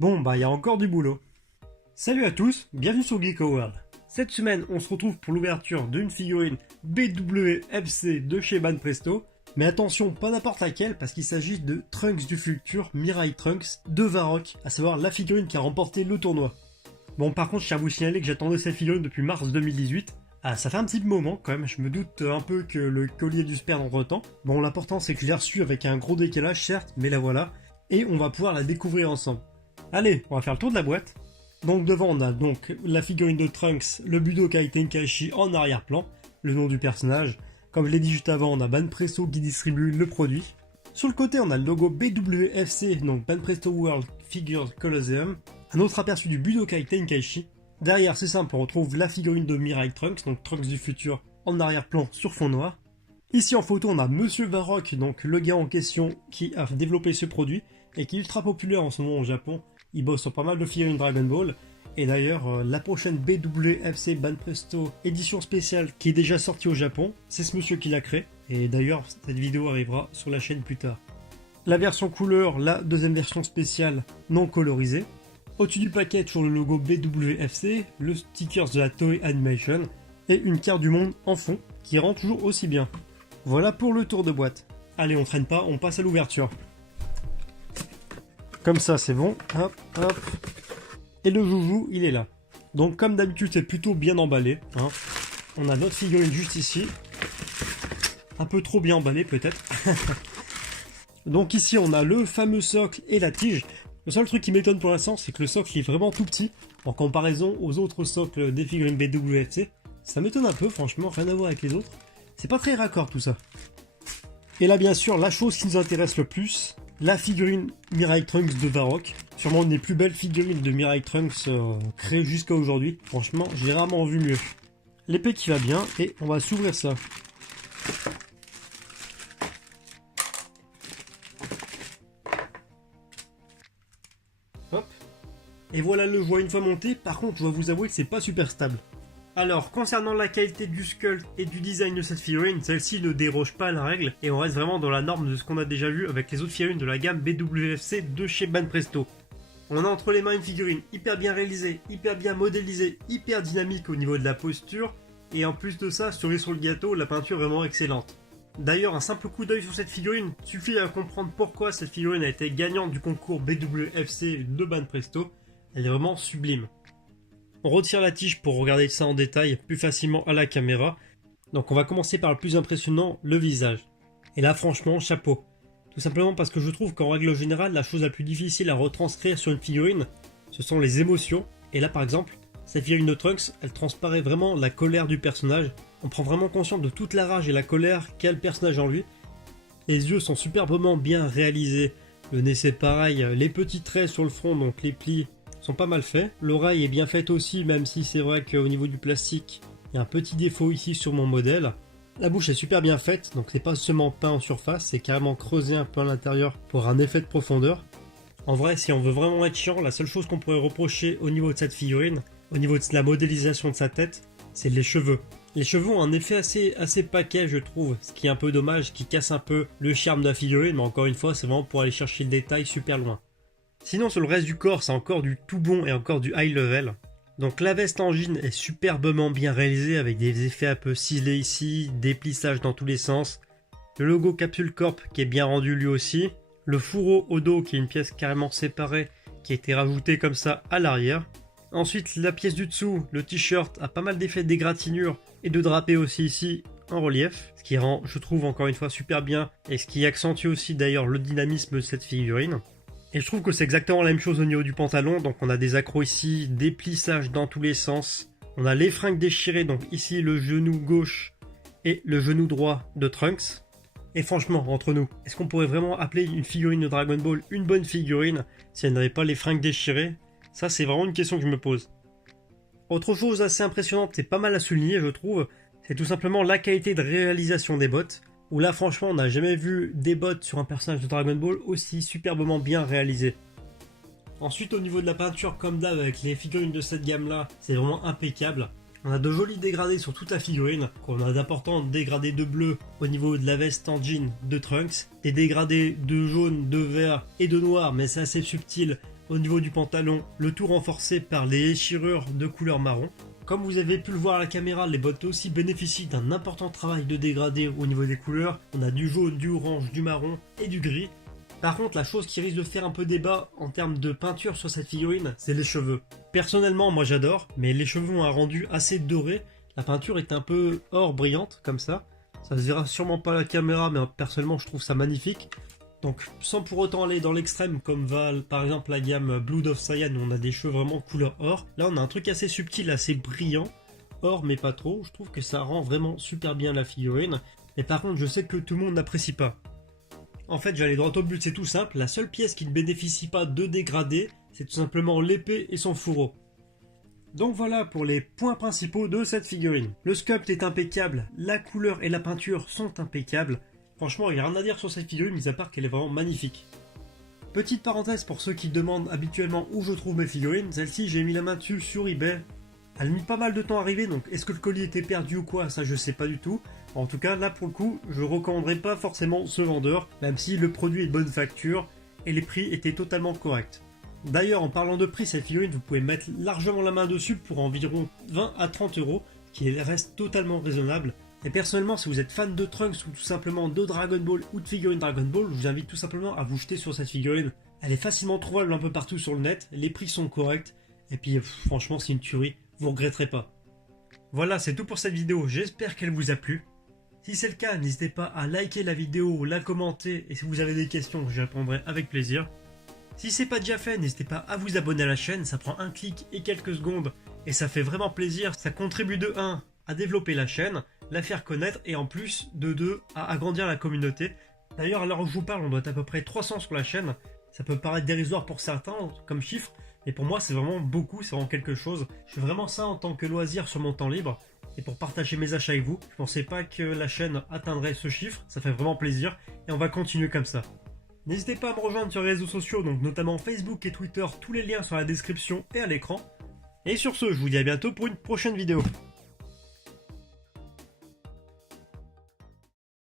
Bon, bah il y a encore du boulot. Salut à tous, bienvenue sur Geeko World. Cette semaine, on se retrouve pour l'ouverture d'une figurine BWFC de chez Banpresto. Mais attention, pas n'importe laquelle, parce qu'il s'agit de Trunks du futur, Mirai Trunks, de Varrock, à savoir la figurine qui a remporté le tournoi. Bon, par contre, je tiens à vous signaler que j'attendais cette figurine depuis mars 2018. Ah, ça fait un petit moment quand même, je me doute un peu que le collier a dû se perdre entre temps. Bon, l'important c'est que je l'ai reçu avec un gros décalage, certes, mais la voilà. Et on va pouvoir la découvrir ensemble. Allez, on va faire le tour de la boîte. Donc devant, on a donc la figurine de Trunks, le Budokai Tenkaichi en arrière-plan, le nom du personnage. Comme je l'ai dit juste avant, on a Banpresto qui distribue le produit. Sur le côté, on a le logo BWFC, donc Banpresto World Figures Colosseum. Un autre aperçu du Budokai Tenkaichi. Derrière, c'est simple, on retrouve la figurine de Mirai Trunks, donc Trunks du futur, en arrière-plan sur fond noir. Ici en photo, on a Monsieur Varrock, donc le gars en question qui a développé ce produit et qui est ultra populaire en ce moment au Japon. Il bosse sur pas mal de figurines Dragon Ball. Et d'ailleurs, la prochaine BWFC Banpresto édition spéciale qui est déjà sortie au Japon, c'est ce monsieur qui l'a créé. Et d'ailleurs, cette vidéo arrivera sur la chaîne plus tard. La version couleur, la deuxième version spéciale non colorisée. Au-dessus du paquet, toujours le logo BWFC, le sticker de la Toei Animation et une carte du monde en fond qui rend toujours aussi bien. Voilà pour le tour de boîte. Allez, on traîne pas, on passe à l'ouverture. Comme ça, c'est bon. Hop, hop. Et le joujou, il est là. Donc, comme d'habitude, c'est plutôt bien emballé. Hein. On a notre figurine juste ici. Un peu trop bien emballé, peut-être. Donc ici, on a le fameux socle et la tige. Le seul truc qui m'étonne pour l'instant, c'est que le socle est vraiment tout petit. En comparaison aux autres socles des figurines BWFC. Ça m'étonne un peu, franchement, rien à voir avec les autres. C'est pas très raccord, tout ça. Et là, bien sûr, la chose qui nous intéresse le plus, la figurine Mirai Trunks de Varrock. Sûrement une des plus belles figurines de Mirai Trunks créées jusqu'à aujourd'hui. Franchement, j'ai rarement vu mieux. L'épée qui va bien, et on va s'ouvrir ça. Hop. Et voilà le joint une fois monté. Par contre, je dois vous avouer que c'est pas super stable. Alors, concernant la qualité du sculpt et du design de cette figurine, celle-ci ne déroge pas à la règle et on reste vraiment dans la norme de ce qu'on a déjà vu avec les autres figurines de la gamme BWFC de chez Banpresto. On a entre les mains une figurine hyper bien réalisée, hyper bien modélisée, hyper dynamique au niveau de la posture et en plus de ça, cerise sur le gâteau, la peinture est vraiment excellente. D'ailleurs, un simple coup d'œil sur cette figurine suffit à comprendre pourquoi cette figurine a été gagnante du concours BWFC de Banpresto. Elle est vraiment sublime. On retire la tige pour regarder ça en détail plus facilement à la caméra. Donc on va commencer par le plus impressionnant, le visage. Et là franchement, chapeau. Tout simplement parce que je trouve qu'en règle générale, la chose la plus difficile à retranscrire sur une figurine, ce sont les émotions. Et là par exemple, cette figurine de Trunks, elle transparaît vraiment la colère du personnage. On prend vraiment conscience de toute la rage et la colère qu'a le personnage en lui. Les yeux sont superbement bien réalisés. Le nez c'est pareil, les petits traits sur le front, donc les plis, sont pas mal faits. L'oreille est bien faite aussi, même si c'est vrai qu'au niveau du plastique, il y a un petit défaut ici sur mon modèle. La bouche est super bien faite, donc c'est pas seulement peint en surface, c'est carrément creusé un peu à l'intérieur pour un effet de profondeur. En vrai, si on veut vraiment être chiant, la seule chose qu'on pourrait reprocher au niveau de cette figurine, au niveau de la modélisation de sa tête, c'est les cheveux. Les cheveux ont un effet assez paquet, je trouve, ce qui est un peu dommage, qui casse un peu le charme de la figurine, mais encore une fois, c'est vraiment pour aller chercher le détail super loin. Sinon sur le reste du corps c'est encore du tout bon et encore du high level. Donc la veste en jean est superbement bien réalisée avec des effets un peu ciselés ici, des plissages dans tous les sens. Le logo Capsule Corp qui est bien rendu lui aussi. Le fourreau au dos qui est une pièce carrément séparée qui a été rajoutée comme ça à l'arrière. Ensuite la pièce du dessous, le t-shirt a pas mal d'effets d'égratignure et de drapé aussi ici en relief. Ce qui rend je trouve encore une fois super bien et ce qui accentue aussi d'ailleurs le dynamisme de cette figurine. Et je trouve que c'est exactement la même chose au niveau du pantalon, donc on a des accros ici, des plissages dans tous les sens. On a les fringues déchirées, donc ici le genou gauche et le genou droit de Trunks. Et franchement, entre nous, est-ce qu'on pourrait vraiment appeler une figurine de Dragon Ball une bonne figurine si elle n'avait pas les fringues déchirées? Ça c'est vraiment une question que je me pose. Autre chose assez impressionnante et pas mal à souligner je trouve, c'est tout simplement la qualité de réalisation des bottes. Où là franchement on n'a jamais vu des bottes sur un personnage de Dragon Ball aussi superbement bien réalisées. Ensuite au niveau de la peinture comme d'hab avec les figurines de cette gamme là, c'est vraiment impeccable. On a de jolis dégradés sur toute la figurine, on a d'importants dégradés de bleu au niveau de la veste en jean de Trunks, des dégradés de jaune, de vert et de noir mais c'est assez subtil au niveau du pantalon, le tout renforcé par les déchirures de couleur marron. Comme vous avez pu le voir à la caméra, les bottes aussi bénéficient d'un important travail de dégradé au niveau des couleurs. On a du jaune, du orange, du marron et du gris. Par contre, la chose qui risque de faire un peu débat en termes de peinture sur cette figurine, c'est les cheveux. Personnellement, moi j'adore, mais les cheveux ont un rendu assez doré. La peinture est un peu or brillante, comme ça. Ça se verra sûrement pas à la caméra, mais personnellement je trouve ça magnifique. Donc sans pour autant aller dans l'extrême, comme va par exemple la gamme Blood of Cyan, où on a des cheveux vraiment couleur or. Là on a un truc assez subtil, assez brillant. Or mais pas trop, je trouve que ça rend vraiment super bien la figurine. Mais par contre je sais que tout le monde n'apprécie pas. En fait, j'allais droit au but, c'est tout simple. La seule pièce qui ne bénéficie pas de dégradé, c'est tout simplement l'épée et son fourreau. Donc voilà pour les points principaux de cette figurine. Le sculpt est impeccable, la couleur et la peinture sont impeccables. Franchement, il n'y a rien à dire sur cette figurine, mis à part qu'elle est vraiment magnifique. Petite parenthèse pour ceux qui demandent habituellement où je trouve mes figurines, celle-ci j'ai mis la main dessus sur eBay. Elle a mis pas mal de temps à arriver, donc est-ce que le colis était perdu ou quoi, ça je sais pas du tout. En tout cas, là pour le coup, je recommanderais pas forcément ce vendeur, même si le produit est de bonne facture et les prix étaient totalement corrects. D'ailleurs, en parlant de prix, cette figurine, vous pouvez mettre largement la main dessus pour environ 20 à 30 euros, qui reste totalement raisonnable. Et personnellement, si vous êtes fan de Trunks ou tout simplement de Dragon Ball ou de figurines Dragon Ball, je vous invite tout simplement à vous jeter sur cette figurine. Elle est facilement trouvable un peu partout sur le net, les prix sont corrects, et puis franchement c'est une tuerie, vous regretterez pas. Voilà, c'est tout pour cette vidéo, j'espère qu'elle vous a plu. Si c'est le cas, n'hésitez pas à liker la vidéo, la commenter, et si vous avez des questions, j'y répondrai avec plaisir. Si c'est pas déjà fait, n'hésitez pas à vous abonner à la chaîne, ça prend un clic et quelques secondes, et ça fait vraiment plaisir, ça contribue de 1 à développer la chaîne, la faire connaître, et en plus de 2 à agrandir la communauté. D'ailleurs, à l'heure où je vous parle, on doit être à peu près 300 sur la chaîne, ça peut paraître dérisoire pour certains comme chiffre, mais pour moi c'est vraiment beaucoup, c'est vraiment quelque chose. Je fais vraiment ça en tant que loisir sur mon temps libre, et pour partager mes achats avec vous. Je pensais pas que la chaîne atteindrait ce chiffre, ça fait vraiment plaisir, et on va continuer comme ça. N'hésitez pas à me rejoindre sur les réseaux sociaux, donc notamment Facebook et Twitter, tous les liens sont dans la description et à l'écran. Et sur ce, je vous dis à bientôt pour une prochaine vidéo.